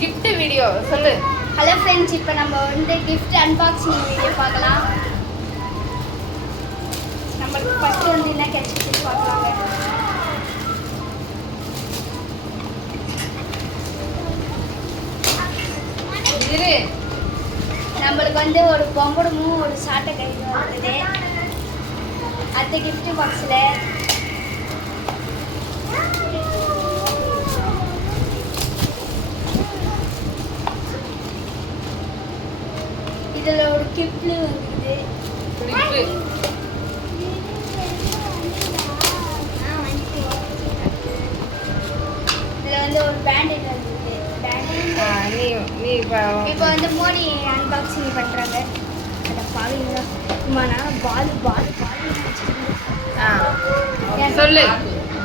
gift video சொல்லு. Hello friends, இப்போ நம்ம வந்து gift unboxing வீடியோ பார்க்கலாம். நமக்கு ஃபர்ஸ்ட் வந்து என்ன கிடைச்சிருக்கு பார்க்கலாங்க. இரு. நம்மளுக்கு வந்து ஒரு பொம்படமும் ஒரு சாட்டை கையும் இருக்குது. அந்த gift பாக்ஸ்ல இதுல ஒரு கிளிப் இருக்குது. கிளிப். இதுல வந்து ஒரு பேண்டேஜ் இருக்குது. நீ இப்போ வந்து மோனி அன்பாக்சிங் பண்றாங்க. அத பாருங்க. மனா பால் சொல்லு.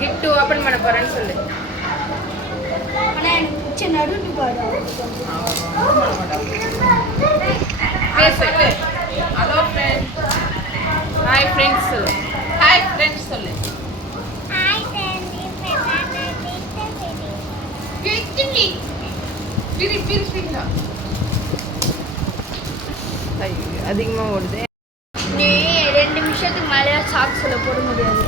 gift ஓபன் பண்ண போறேன்னு சொல்லு. ஆனா எனக்கு பிடிச்ச நடுட்டு பாரு. பேசு. Hello friends. ஹாய் ஃப்ரெண்ட்ஸ் சொல்லு. ஹாய் ஃப்ரெண்ட்ஸ் சொல்லு. ஹாய் ஃப்ரெண்ட்ஸ், இப்போ நான் கிட்டி. பிரி. அதிகமா ஓடுது. நீ 2 நிமிஷத்துக்கு மேலே சாக்ஸ்ல போட முடியாது.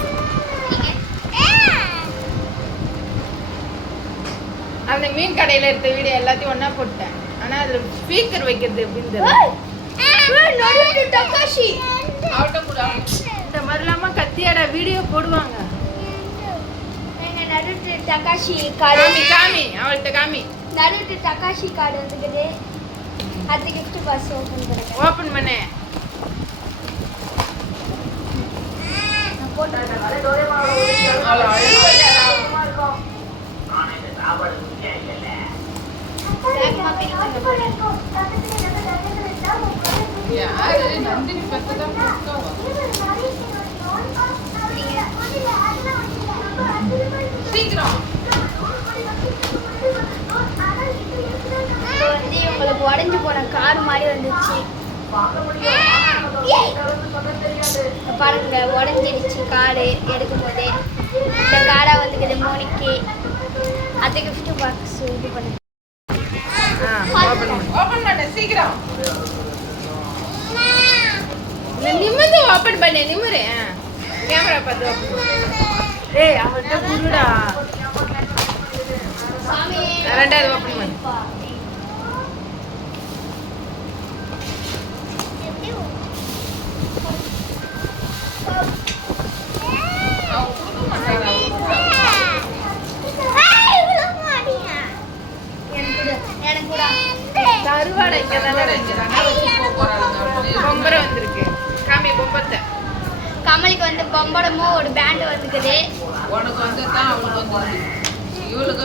அந்த மீன் கடையில எடுத்த வீடியோ எல்லாத்தையும் ஒண்ணா போட்டேன். ஆனா அதுல ஸ்பீக்கர் வைக்கிறது எப்படின்னு தெரியல. நடுட்டு தக்காஷி அவட்ட கூட இந்த மாதிரிலாமா கத்தியாட வீடியோ போடுவாங்க. எங்க நடுட்டு தக்காஷி கார்டு காமி அவள்கிட்ட காமி. நடுட்டு தக்காஷி கார்டு வந்துக்குது. அது gift பாக்ஸ் ஓபன் பண்ணு. நான் போட்டேன். யாரு நந்தினி பக்கதான் பக்கவா சீக்கிரம் வந்து உங்களுக்கு உடஞ்சு போன கார் மாதிரி வந்துச்சு. பாருங்க, உடஞ்சிடுச்சு காரு எடுக்கும் போதே. இந்த காரா வந்துக்குது மோனிக்கு. அது gift பாக்ஸ் இது பண்ணு. ஓபன் பண்ணு சீக்கிரம். நிமிந்து ஓபன் பண்ணு. நிமிரு. கேமரா பார்த்து ஓபன் பண்ணு. ஏய் அவள்கிட்ட குடுடா. சாமி ரெண்டாவது ஓபன் பண்ணு. கருவாடை இங்க தானே வச்சிருக்காங்க. பொம்பரை வந்திருக்கு. காமி பொம்பத்தை. கமலுக்கு வந்து பொம்படமும் ஒரு பேண்ட் வந்துக்குது. உனக்கு வந்து தான் அவளுக்கு வந்து இவளுக்கு